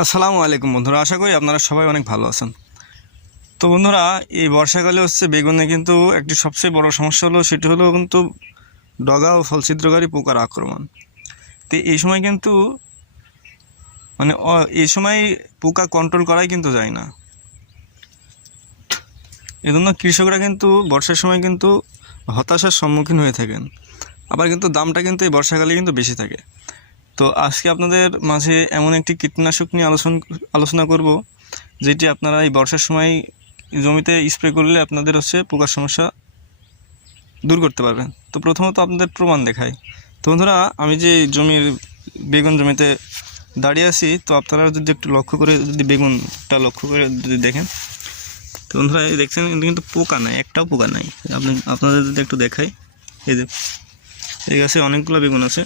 আসসালামু আলাইকুম বন্ধুরা, আশা করি আপনারা সবাই অনেক ভালো আছেন। তো বন্ধুরা, এই বর্ষাকালে হচ্ছে বেগুনে কিন্তু একটি সবচেয়ে বড় সমস্যা হলো, সেটি হলো কিন্তু ডগা ও ফলছিদ্রকারী পোকার আক্রমণ। তো এই সময় কিন্তু মানে এই সময় পোকা কন্ট্রোল করাই কিন্তু যায় না। এজন্য কৃষকরা কিন্তু বর্ষার সময় কিন্তু হতাশার সম্মুখীন হয়ে থাকেন। আবার কিন্তু দামটা কিন্তু এই বর্ষাকালে কিন্তু বেশি থাকে। তো আজকে আপনাদের মাঝে এমন একটি কীটনাশক নিয়ে আলোচনা আলোচনা করব, যেটি আপনারা এই বর্ষার সময় জমিতে স্প্রে করলে আপনাদের হচ্ছে পোকার সমস্যা দূর করতে পারবেন। তো প্রথমত আপনাদের প্রমাণ দেখাই। তো বন্ধুরা, আমি যে জমির বেগুন জমিতে দাঁড়িয়ে আছি, তো আপনারা যদি একটু লক্ষ্য করে যদি বেগুনটা লক্ষ্য করে যদি দেখেন, তো বন্ধুরা দেখছেন কিন্তু কিন্তু পোকা নাই, একটাও পোকা নাই। আপনি আপনাদের যদি একটু দেখাই, এই যে, এই গাছে অনেকগুলো বেগুন আছে।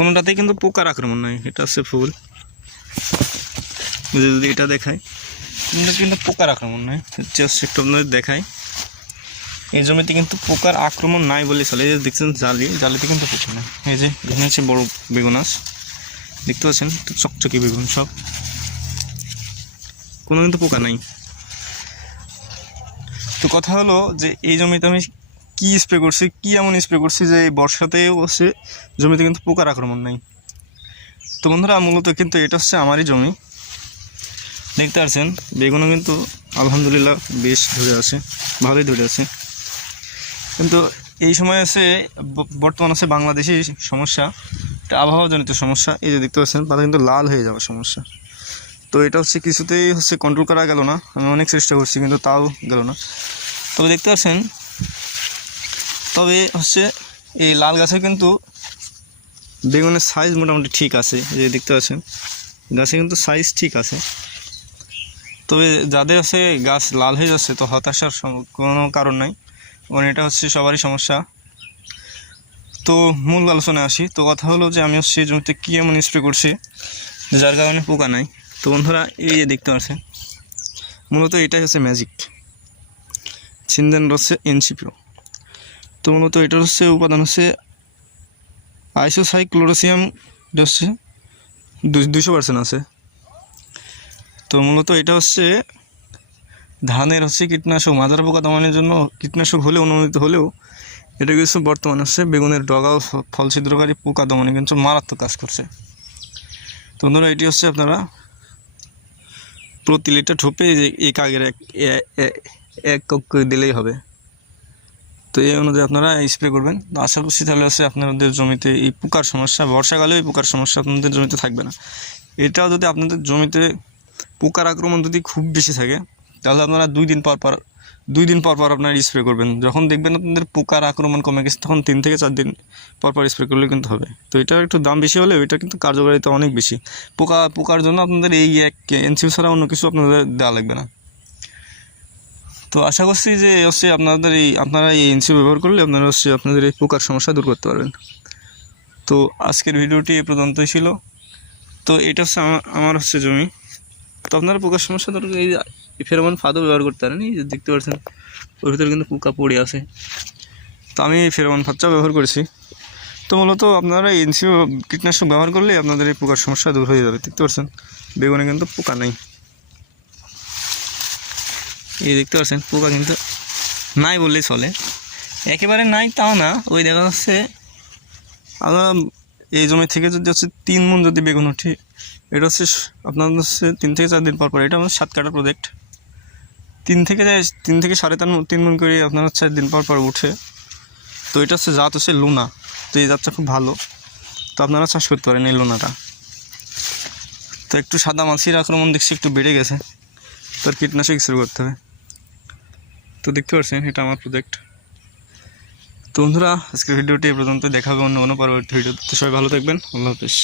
কোনোটাতেই কিন্তু পোকার আক্রমণ নাই, এটা হচ্ছে ফুল যদি এটা দেখায় কিন্তু কিন্তু পোকার আক্রমণ নাই জাস্ট একটু আপনাদের দেখায় এই জমিতে কিন্তু পোকার আক্রমণ নাই বলে চলে, এই যে দেখছেন জালি, জালিতে কিন্তু পোকা নাই। এই যে এখানে হচ্ছে বড় বেগুন আস দেখতে পাচ্ছেন? চকচকে বেগুন সব। কোনো কিন্তু পোকা নাই। তো কথা হলো যে এই জমিতে আমি কি স্প্রে করছি, কি এমন স্প্রে করছি যে এই বর্ষাতেও হচ্ছে জমিতে কিন্তু পোকার আক্রমণ নাই। তো বন্ধুরা, মূলত কিন্তু এটা হচ্ছে আমারই জমি। দেখতে পাচ্ছেন, বেগুনও কিন্তু আলহামদুলিল্লাহ বেশ ধরে আছে, ভালোই ধরে আছে। কিন্তু এই সময় আছে বর্তমান আছে বাংলাদেশি সমস্যা, এটা আবহাওয়াজনিত সমস্যা। এই যে দেখতে পাচ্ছেন, পাতা কিন্তু লাল হয়ে যাওয়ার সমস্যা। তো এটা হচ্ছে কিছুতেই হচ্ছে কন্ট্রোল করা গেল না, আমি অনেক চেষ্টা করছি, কিন্তু তাও গেল না। তবে দেখতে পাচ্ছেন তবে হচ্ছে এই লাল গাছে কিন্তু বেগুনের সাইজ মোটামুটি ঠিক আছে যে দেখতে পাচ্ছেন। গাছে কিন্তু সাইজ ঠিক আছে। তবে যাদের হচ্ছে গাছ লাল হয়ে যাচ্ছে তো হতাশার কোনো কারণ নাই। কারণ এটা হচ্ছে সবারই সমস্যা। তো মূল আলোচনায় আসি। তো কথা হলো যে আমি হচ্ছে জমিতে কী এমন স্প্রে করছি, যার কারণে পোকা নাই। তো বন্ধুরা, এই যে দেখতে পাচ্ছেন, মূলত এটাই হচ্ছে ম্যাজিক সিনদেন হচ্ছে এনসিপিও তো মূলত এটার হচ্ছে উপাদান হচ্ছে আইসোসাইক্লোরোসিয়াম হচ্ছে দুশো পার্সেন্ট আছে। তো মূলত এটা হচ্ছে ধানের হচ্ছে কীটনাশক মাদার পোকা দমনের জন্য কীটনাশক হলেও, অনুমোদিত হলেও এটা কিছু বর্তমানে হচ্ছে বেগুনের ডগা ফল ছিদ্রকারী পোকা দমনে কিন্তু মারাত্মক কাজ করছে। তো বন্ধুরা, এটি হচ্ছে আপনারা প্রতি লিটার ঠোপে যে এক আগের এক এক দিলেই হবে। তো এই অনুযায়ী আপনারা স্প্রে করবেন। আশা করছি তাহলে হচ্ছে আপনাদের জমিতে এই পোকার সমস্যা, বর্ষাকালেও এই পোকার সমস্যা আপনাদের জমিতে থাকবে না। এটাও যদি আপনাদের জমিতে পোকার আক্রমণ যদি খুব বেশি থাকে, তাহলে আপনারা দুই দিন পর পর, দুই দিন পর পর আপনারা স্প্রে করবেন। যখন দেখবেন আপনাদের পোকার আক্রমণ কমে গেছে, তখন তিন থেকে চার দিন পর পর স্প্রে করলে কিন্তু হবে। তো এটার একটু দাম বেশি হলেও এটা কিন্তু কার্যকারিতা অনেক বেশি। পোকা, পোকার জন্য আপনাদের এই এক এনসিউ ছাড়া অন্য কিছু আপনাদের দেওয়া লাগবে না। তো আশা করছি যে হচ্ছে আপনাদের এই আপনারা এই এনসিউ ব্যবহার করলে আপনারা হচ্ছে আপনাদের এই পোকার সমস্যা দূর করতে পারবেন। তো আজকের ভিডিওটি এ পর্যন্তই ছিল। তো এটা হচ্ছে আমার হচ্ছে জমি। তো আপনারা পোকার সমস্যা ধরুন এই ফেরোমন ফাদও ব্যবহার করতে পারেন। এই যে দেখতে পাচ্ছেন, ওর ভিতরে কিন্তু পোকা পড়ে আছে। তো আমি এই ফেরোমন ফাদটাও ব্যবহার করেছি। তো মূলত আপনারা এই এনসিও কীটনাশক ব্যবহার করলে আপনাদের এই পোকার সমস্যা দূর হয়ে যাবে। দেখতে পাচ্ছেন, বেগুনে কিন্তু পোকা নেই। এই দেখতে পাচ্ছেন, পোকা কিন্তু নাই বললেই চলে। একেবারে নাই তাও না, ওই দেখা যাচ্ছে আমরা এই জমি থেকে যদি হচ্ছে তিন মন যদি বেগুন উঠে, এটা হচ্ছে আপনার হচ্ছে তিন থেকে চার দিন পর পর, এটা আমাদের সাত কাটা প্রজেক্ট তিন থেকে তিন থেকে সাড়ে তিন তিন মন করে আপনার হচ্ছে দিন পর পর উঠে। তো এটা হচ্ছে জাত হচ্ছে লুনা, তো এই জাতটা খুব ভালো। তো আপনারা চাষ করতে পারেন এই লুনাটা। তো একটু সাদা মাছির আক্রমণ দেখছি একটু বেড়ে গেছে। তার কীটনাশক স্প্রে করতে হবে। তো দেখতে পাচ্ছেন, এটা আমার প্রজেক্ট তো বন্ধুরা, আজকের ভিডিওটি এ পর্যন্ত দেখাবে অন্য কোনো পরবর্তী ভিডিও তো সবাই ভালো থাকবেন। আল্লাহ হাফিজ।